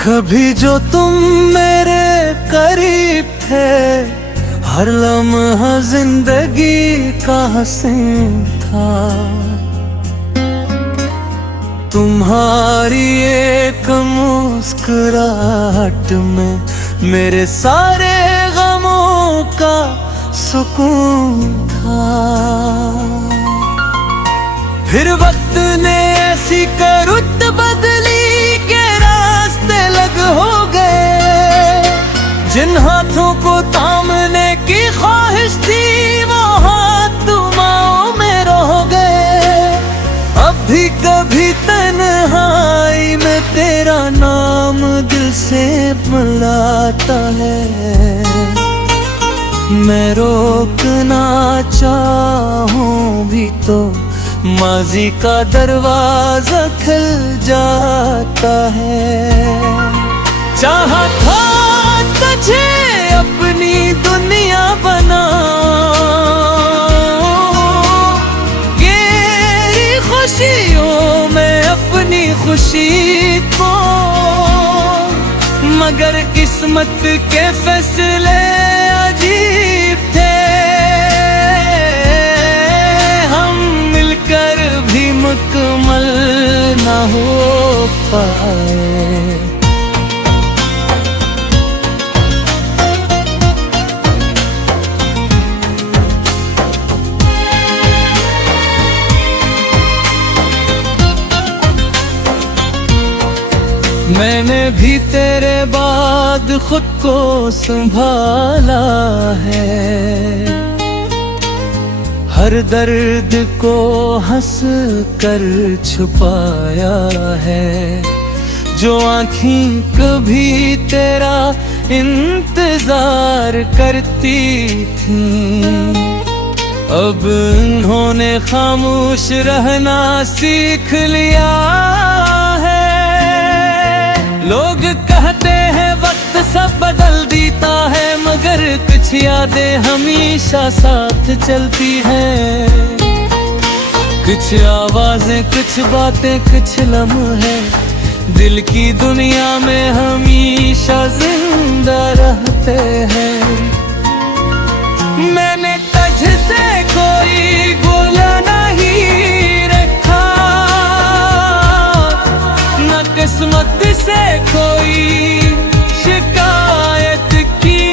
कभी जो तुम मेरे करीब थे, हर लम्हा जिंदगी का हसीन था। तुम्हारी एक मुस्कुराहट में मेरे सारे गमों का सुकून था। फिर वक्त ने ऐसी करुत बदली के रास्ते अलग हो गए। जिन हाथों को थामने की ख्वाहिश थी वो हाथ दुआओं में रह गए। अब भी कभी तन्हाई में तेरा नाम दिल से बुलाता है। मैं रोकना चाहूं भी तो माजी का दरवाजा खुल जाता है। चाहा था तुझे अपनी दुनिया बना, तेरी खुशियों में अपनी खुशी को, मगर किस्मत के फैसले अजीब थे। हम मिलकर भी मुकम्मल ना हो पाए। मैंने भी तेरे बाद खुद को संभाला है। हर दर्द को हंस कर छुपाया है। जो आँखें कभी तेरा इंतजार करती थीं, अब उन्होंने खामोश रहना सीख लिया है। लोग कहते हैं वक्त सब बदल देता है, मगर कुछ यादें हमेशा साथ चलती हैं। कुछ आवाजें, कुछ बातें, कुछ लम्हे दिल की दुनिया में हमेशा जिंदा रहते हैं। मैंने तुझसे कोई गोला नहीं रखा, न किस्मत से कोई शिकायत की।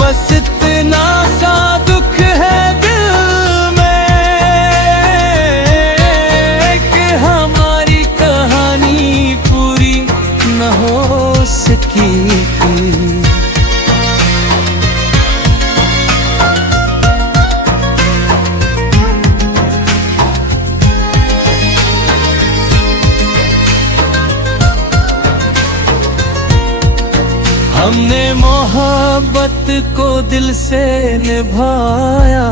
बस इतना सा दुख है दिल में कि हमारी कहानी पूरी न हो सकी थी। हमने मोहब्बत को दिल से निभाया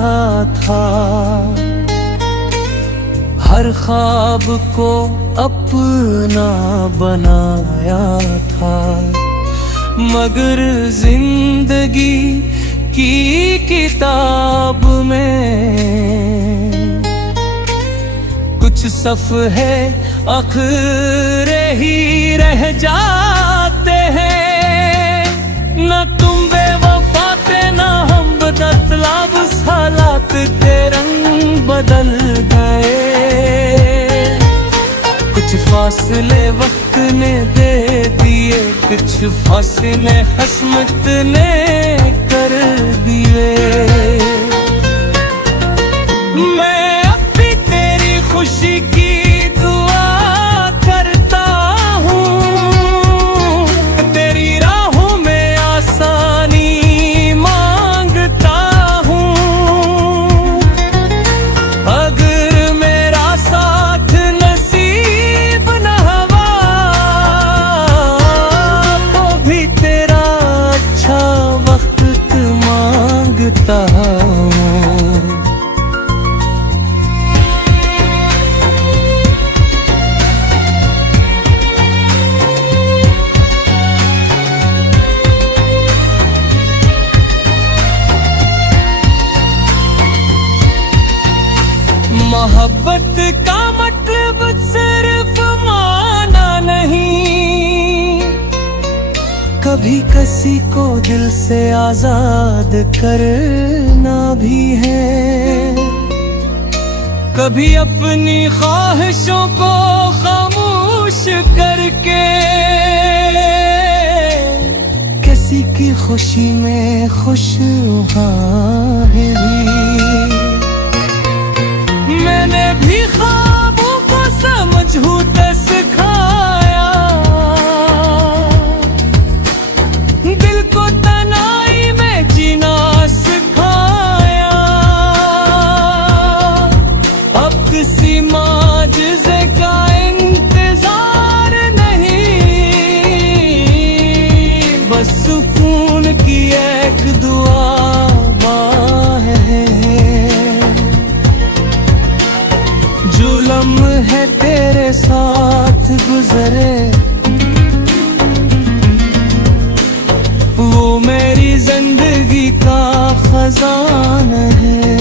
था। हर ख्वाब को अपना बनाया था, मगर जिंदगी की किताब में कुछ सफ़हे अखरे ही रह जाते हैं। ना तुम बेवफा थे, ना हम बदतलब, हालात के रंग बदल गए। कुछ फासले वक्त ने दे दिए, कुछ फासले हसमत ने कर दिए। मैं अब भी तेरी खुशी की मांगता कभी किसी को दिल से आजाद करना भी है, कभी अपनी ख्वाहिशों को खामोश करके किसी की खुशी में खुश है भी। मैंने भी ख्वाबों को समझूं सिखाया, दिल को तन्हाई में जीना सिखाया। अब किसी माजिज़े का इंतजार नहीं, बस सुकून की एक दुआ है। जो लम्हे तेरे साथ गुजरे वो मेरी जिंदगी का खजाना है।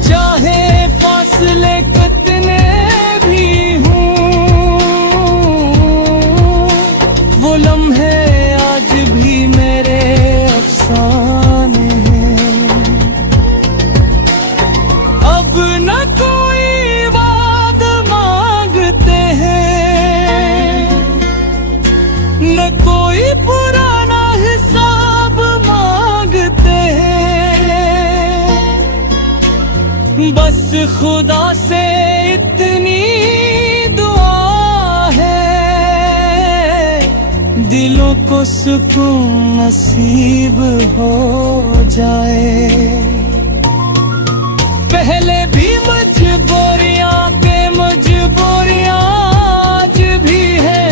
चाहे फासले कितने भी हों, वो लम्हे आज भी मेरे अफसाने हैं। अब न कोई बात मांगते हैं, न कोई पुराना हिसाब मांगते हैं। बस खुदा से इतनी दुआ है, दिलों को सुकून नसीब हो जाए। पहले भी मजबूरियां पे मजबूरियां आज भी है,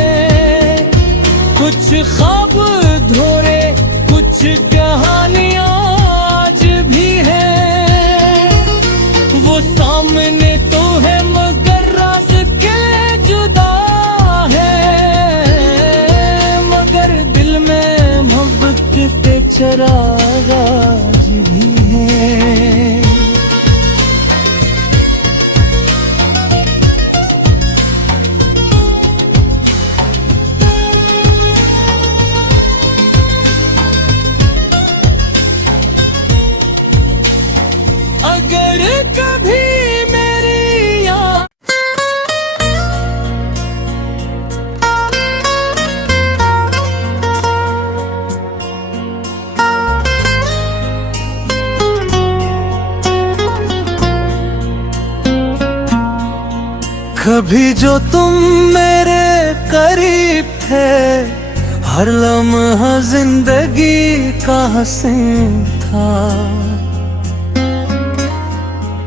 कुछ ख्वाब धोरे कुछ कहानियां आज भी है। वो सामने तो है मगर राज के जुदा है, मगर दिल में मोहब्बत के चिराग आज भी है। अगर कभी मेरी याद कभी जो तुम मेरे करीब थे, हर लम्हा जिंदगी का हसीन था।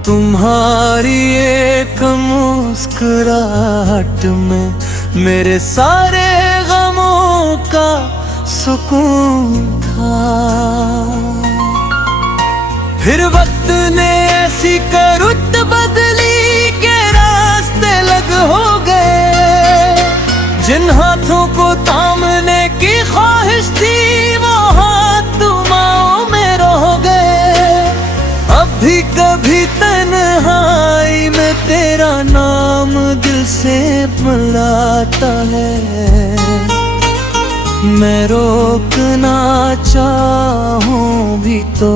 तुम्हारी एक मुस्कुराहट में मेरे सारे गमों का सुकून था। फिर वक्त ने ऐसी करुत बदली के रास्ते अलग हो गए। जिन हाथों को थामने की ख्वाहिश थी वो हाथ तुमाओं में रह गए। अब भी कभी तन्हाई में तेरा नाम दिल से बुलाता है। मैं रोकना चाहूं भी तो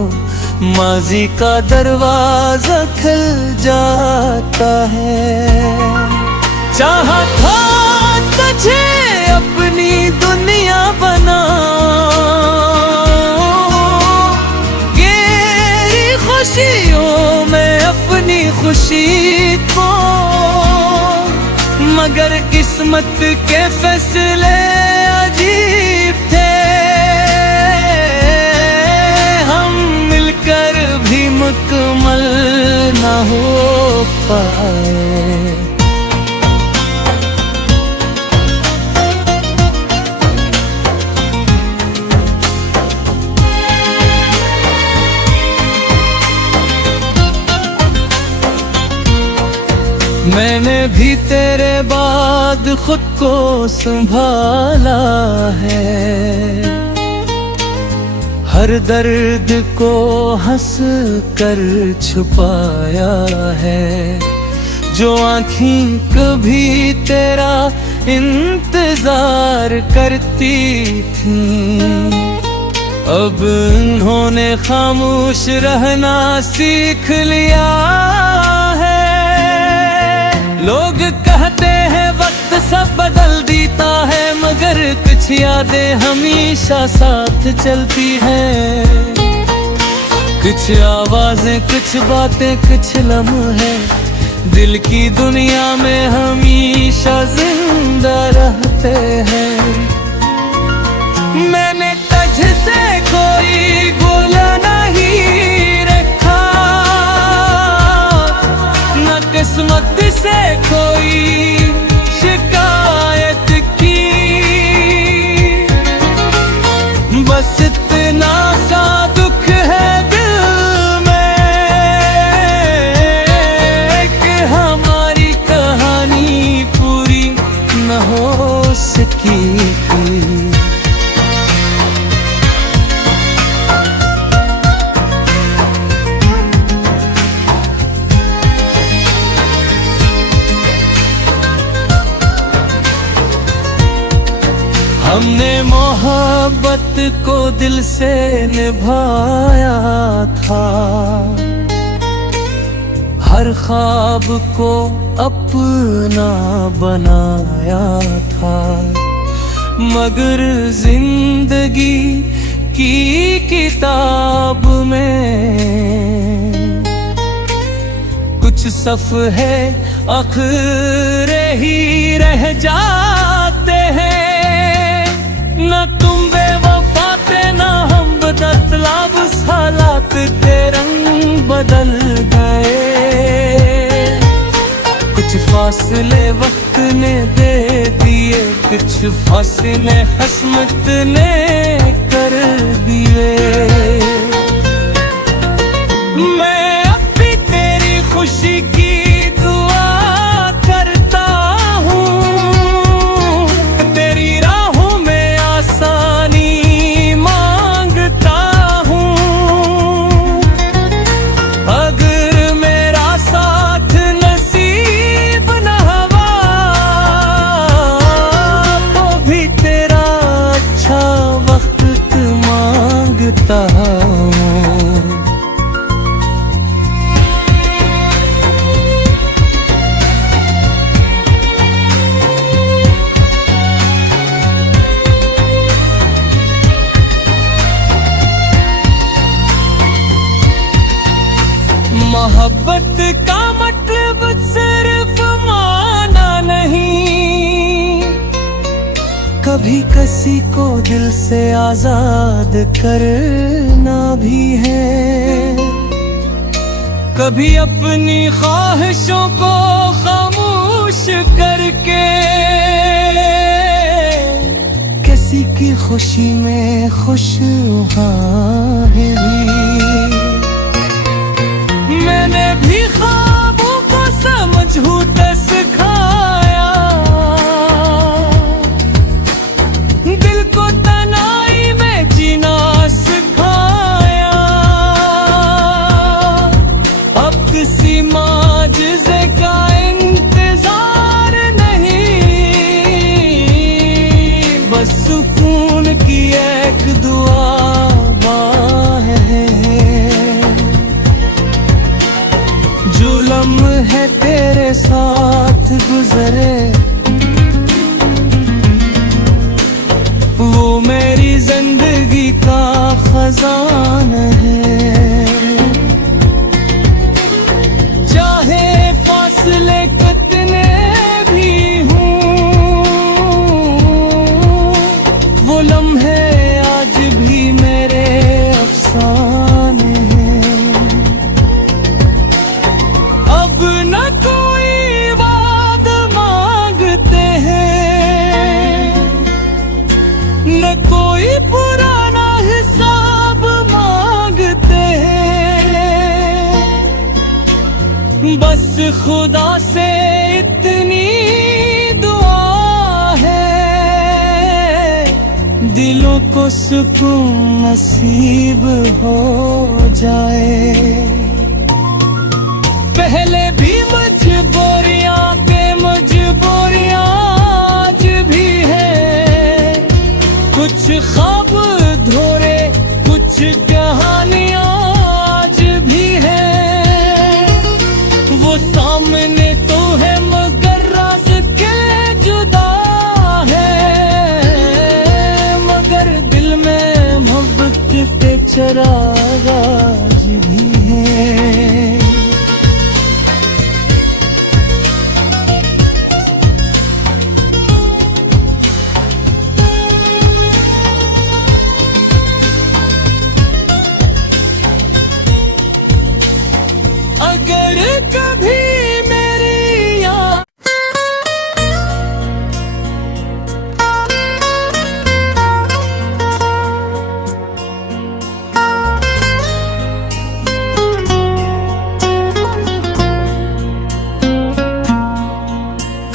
माजी का दरवाजा खुल जाता है। चाहा था तुझे अपनी दुनिया बना, तेरी खुशियों में अपनी खुशी को, मगर किस्मत के फैसले अजीब थे। हम मिलकर भी मुकम्मल ना हो पाए। मैंने भी तेरे बाद खुद को संभाला है। हर दर्द को हंस कर छुपाया है। जो आँखें कभी तेरा इंतजार करती थी। अब उन्होंने खामोश रहना सीख लिया है। लोग कहते हैं वक्त सब बदल देता है, मगर कुछ यादें हमेशा साथ चलती हैं। कुछ आवाजें, कुछ बातें, कुछ लम्हे दिल की दुनिया में हमेशा जिंदा रहते हैं। मैंने तुझसे कोई गुला नहीं रखा, न किस्मत से कोई शिकायत की। बस इतना सा दुख है दिल में कि हमारी कहानी पूरी न हो सकी थी। हमने मोहब्बत को दिल से निभाया था, हर ख्वाब को अपना बनाया था। मगर जिंदगी की किताब में कुछ सफ़हे अखरे ही रह जाते हैं। न तुम बेवफा थे, न हम बदलाव, हालात के रंग बदल गए। कुछ फासले वक्त ने दे दिए, कुछ फासले हसमत ने कर दिए। मैं अब भी तेरी खुशी की दुआ करता हूँ, तेरी राहों में आसानी मांगता हूँ। अगर मेरा साथ नसीब न हुआ तो भी तेरा अच्छा वक्त मांगता हूँ। मोहब्बत का मतलब सिर्फ माना नहीं, कभी किसी को दिल से आजाद करना भी है। कभी अपनी ख्वाहिशों को खामोश करके किसी की खुशी में खुश है भी। मैंने भी ख्वाबों को समझूते सिखाया, दिल को तन्हाई में जीना सिखाया। अब किसी माजिज़े का इंतजार नहीं, बस सुकून की एक दुआ है। जो लम्हे तेरे साथ गुजरे वो मेरी जिंदगी का खजाना है। चाहे फासले कितने भी हों, वो लम्हे आज भी मेरे अफसाने हैं। अब न कोई वाद मांगते हैं, न कोई पुराना हिसाब मांगते हैं। बस खुदा से इतनी दुआ है, दिलों को सुकून नसीब हो जाए। पहले भी मजबूरियां पे मजबूरियां आज चराग आज भी है। अगर कभी मेरी याद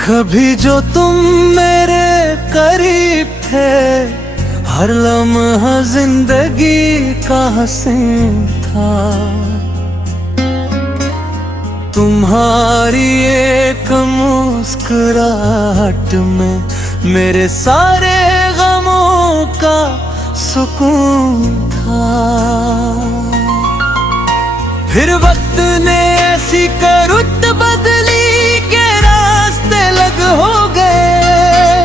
कभी जो तुम मेरे करीब थे, हर लम्हा जिंदगी का हसीन था। तुम्हारी एक मुस्कुराहट में मेरे सारे गमों का सुकून था। फिर वक्त ने ऐसी करुत बदली के रास्ते अलग हो गए।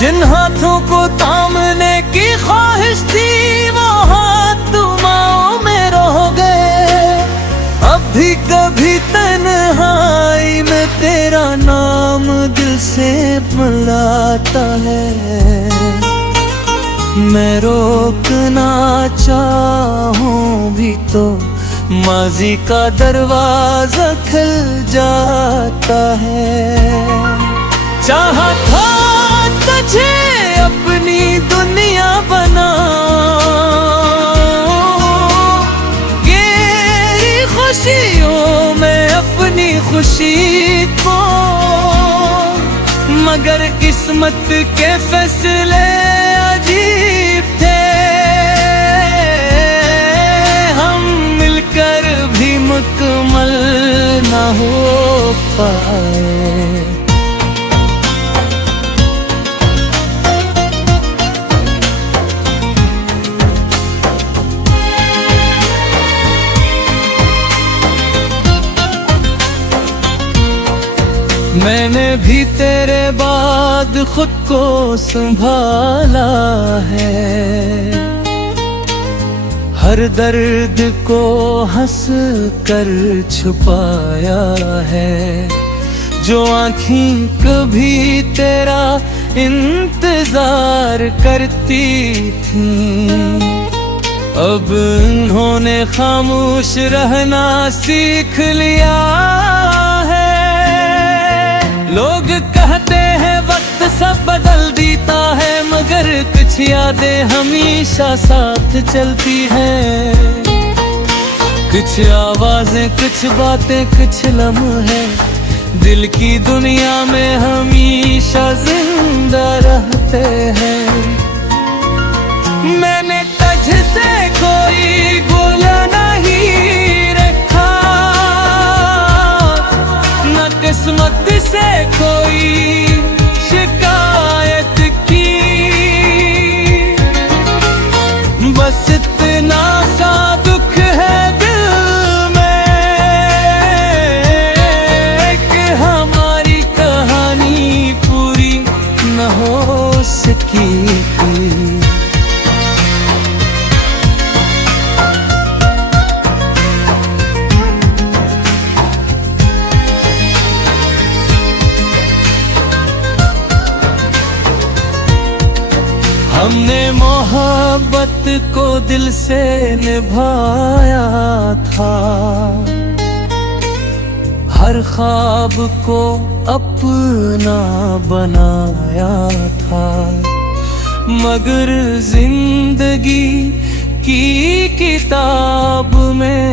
जिन हाथों को थामने की ख्वाहिश थी वो हाथ दुआओं में रह गए। अब भी कभी तन्हाई में तेरा नाम दिल से बुलाता है। मैं रोकना चाहूं भी तो माजी का दरवाजा खुल जाता है। चाहा था तुझे अपनी दुनिया बना, खुशियों में अपनी खुशी को, मगर किस्मत के फैसले अजीब थे। हम मिलकर भी मुकम्मल ना हो पाए। मैंने भी तेरे बाद खुद को संभाला है। हर दर्द को हंस कर छुपाया है। जो आँखें कभी तेरा इंतजार करती थीं, अब उन्होंने खामोश रहना सीख लिया है। लोग कहते हैं वक्त सब बदल देता है, मगर कुछ यादें हमेशा साथ चलती हैं। कुछ आवाजें, कुछ बातें, कुछ लम्हे दिल की दुनिया में हमेशा जिंदा रहते हैं। मैंने तुझसे कोई गुला नहीं रखा, न किस्मत से कोई शिकायत की। बस इतना सा दुख है दिल में कि हमारी कहानी पूरी न हो सकी थी। हमने मोहब्बत को दिल से निभाया था। हर ख्वाब को अपना बनाया था, मगर जिंदगी की किताब में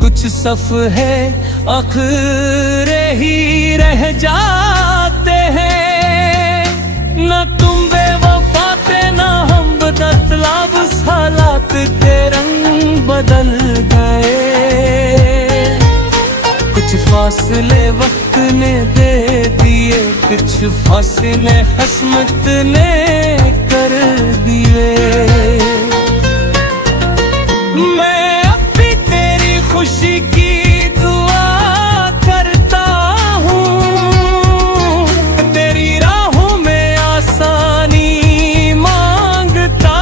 कुछ सफ़हे अखरे ही रह जाते हैं। न तुम बेवफा थे न हम बदलाव, हालात के रंग बदल गए। कुछ फासले वक्त ने दे दिए, कुछ फासले किस्मत ने कर दिए। मैं अब भी तेरी खुशी की दुआ करता हूँ, तेरी राहों में आसानी मांगता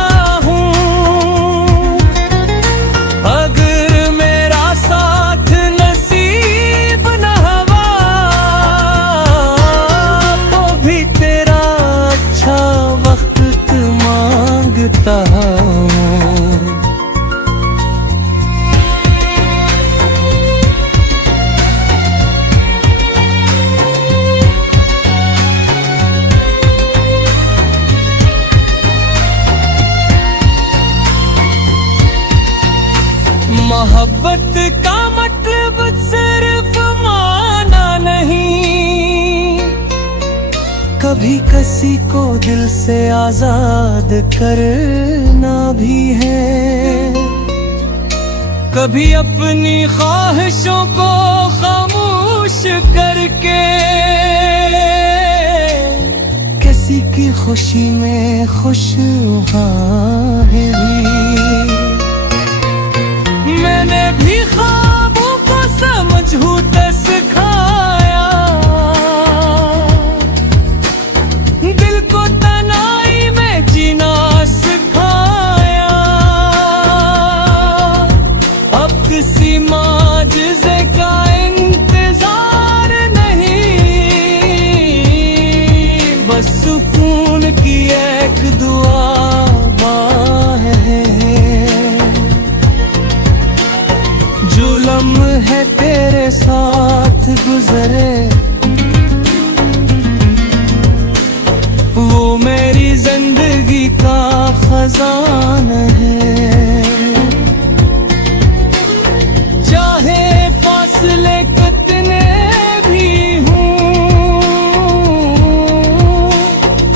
कभी किसी को दिल से आजाद करना भी है, कभी अपनी ख्वाहिशों को खामोश करके किसी की खुशी में खुश है भी। मैंने भी ख्वाबों को समझूं सिखाया, दिल को तन्हाई में जीना सिखाया। अब किसी माजिज़े का इंतजार नहीं, बस सुकून की एक दुआ है। जो लम्हे तेरे साथ गुजरे वो मेरी जिंदगी का खजाना है। चाहे फासले कितने भी हों,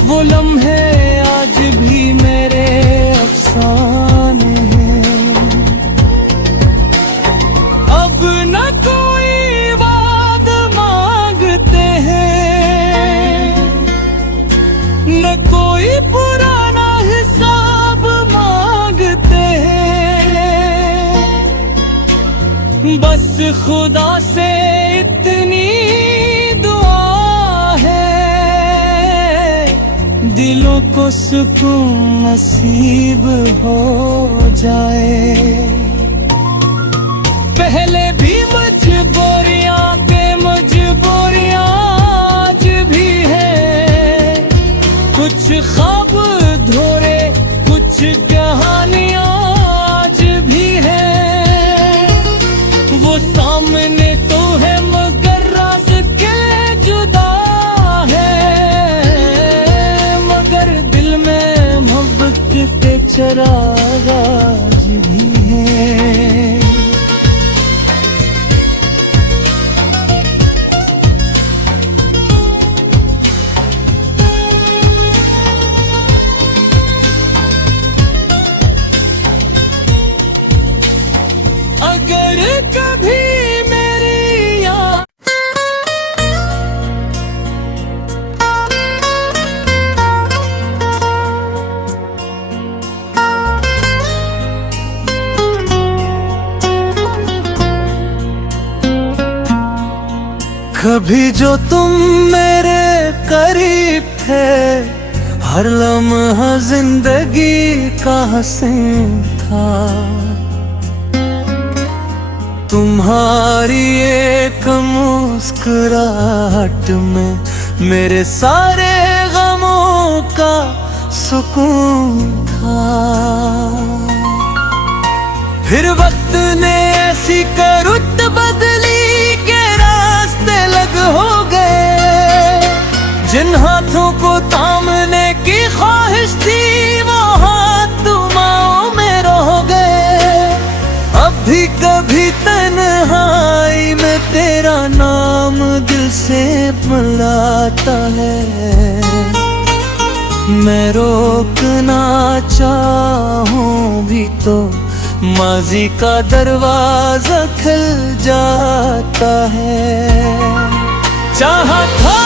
वो लम्हे आज भी मेरे अफसाने हैं। अब न कोई बात मांगते हैं, न कोई पुराना हिसाब मांगते हैं। बस खुदा से इतनी दुआ है, दिलों को सुकून नसीब हो जाए। पहले भी मजबूरियां पे मजबूरियां आज भी है, कुछ ख्वाब धोरे कुछ कहानियां आज भी है। वो सामने तो है मगर राज के जुदा है, मगर दिल में मोहब्बत के चिराग आज भी है। अगर कभी मेरी याद कभी जो तुम मेरे करीब थे, हर लम्हा जिंदगी का हसीन था। तुम्हारी एक मुस्कुराहट में मेरे सारे गमों का सुकून था। फिर वक्त ने ऐसी करुत बदली के रास्ते अलग हो गए। जिन हाथों को थामने की ख्वाहिश थी वो हाथ दुआओं में रह गए। अब भी कभी तन्हाई में तेरा नाम दिल से बुलाता है। मैं रोकना चाहूं भी तो माजी का दरवाजा खुल जाता है। चाहा था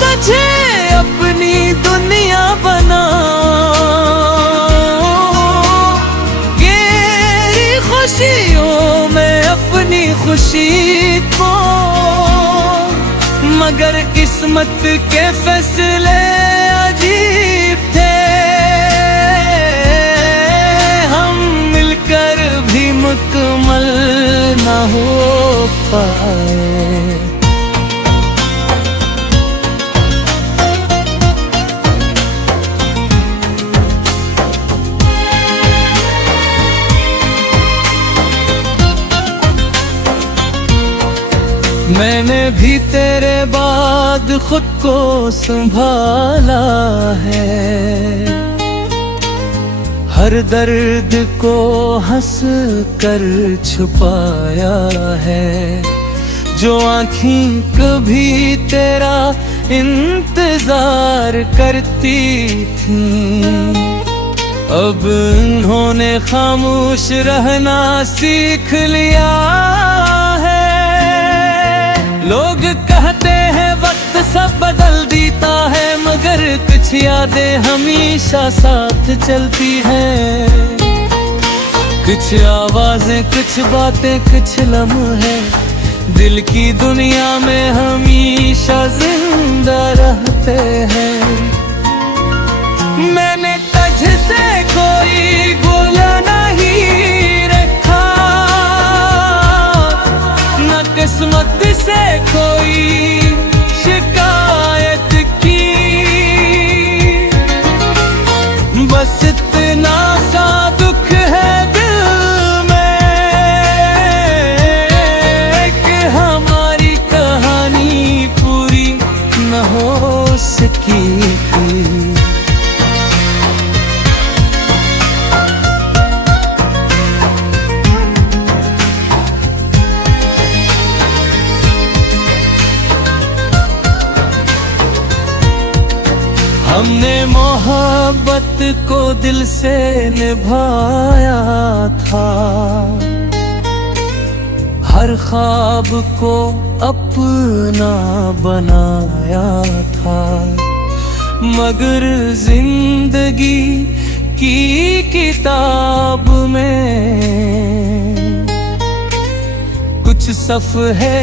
तुझे अपनी दुनिया बना, तेरी खुशियों में अपनी खुशी को, मगर किस्मत के फैसले अजीब थे। हम मिलकर भी मुकम्मल ना हो पाए। मैंने भी तेरे बाद खुद को संभाला है। हर दर्द को हंस कर छुपाया है। जो आँखें कभी तेरा इंतजार करती थी। अब उन्होंने खामोश रहना सीख लिया है। लोग कहते हैं वक्त सब बदल देता है, मगर कुछ यादें हमेशा साथ चलती हैं। कुछ आवाजें, कुछ बातें, कुछ लम्हे दिल की दुनिया में हमेशा जिंदा रहते हैं। मैंने तुझसे कोई गोला नहीं रखा, न किस्मत से कोई शिकायत की। बस इतना सा दुख है दिल में कि हमारी कहानी पूरी न हो सकी थी। हमने मोहब्बत को दिल से निभाया था, हर ख्वाब को अपना बनाया था। मगर जिंदगी की किताब में कुछ सफ़हे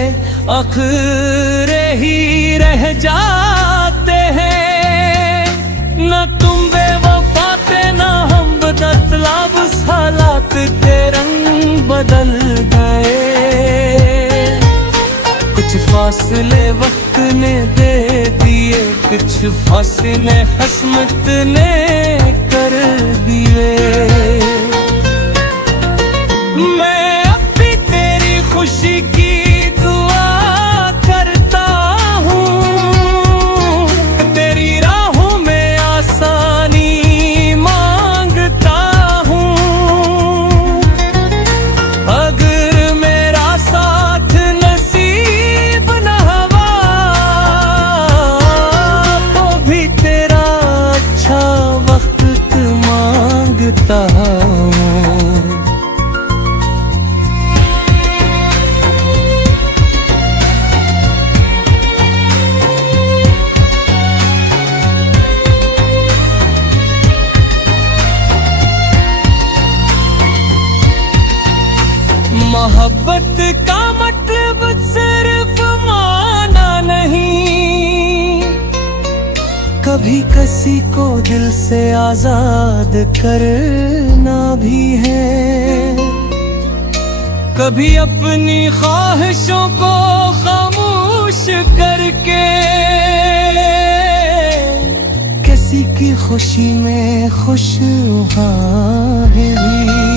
अखरे ही रह जाते हैं। न तुम बेवफा थे, न हम बदलाव, हालात के रंग बदल गए। कुछ फासले वक्त ने दे दिए, कुछ फासले किस्मत ने कर दिए। मैं अब भी तेरी खुशी की दुआ करता हूँ, तेरी राहों में आसानी मांगता हूँ। अगर मेरा साथ नसीब न हुआ तो भी तेरा अच्छा वक्त मांगता हूँ। मोहब्बत का मतलब सिर्फ माना नहीं, कभी किसी को दिल से आजाद करना भी है। कभी अपनी ख्वाहिशों को खामोश करके किसी की खुशी में खुश हुआ है भी।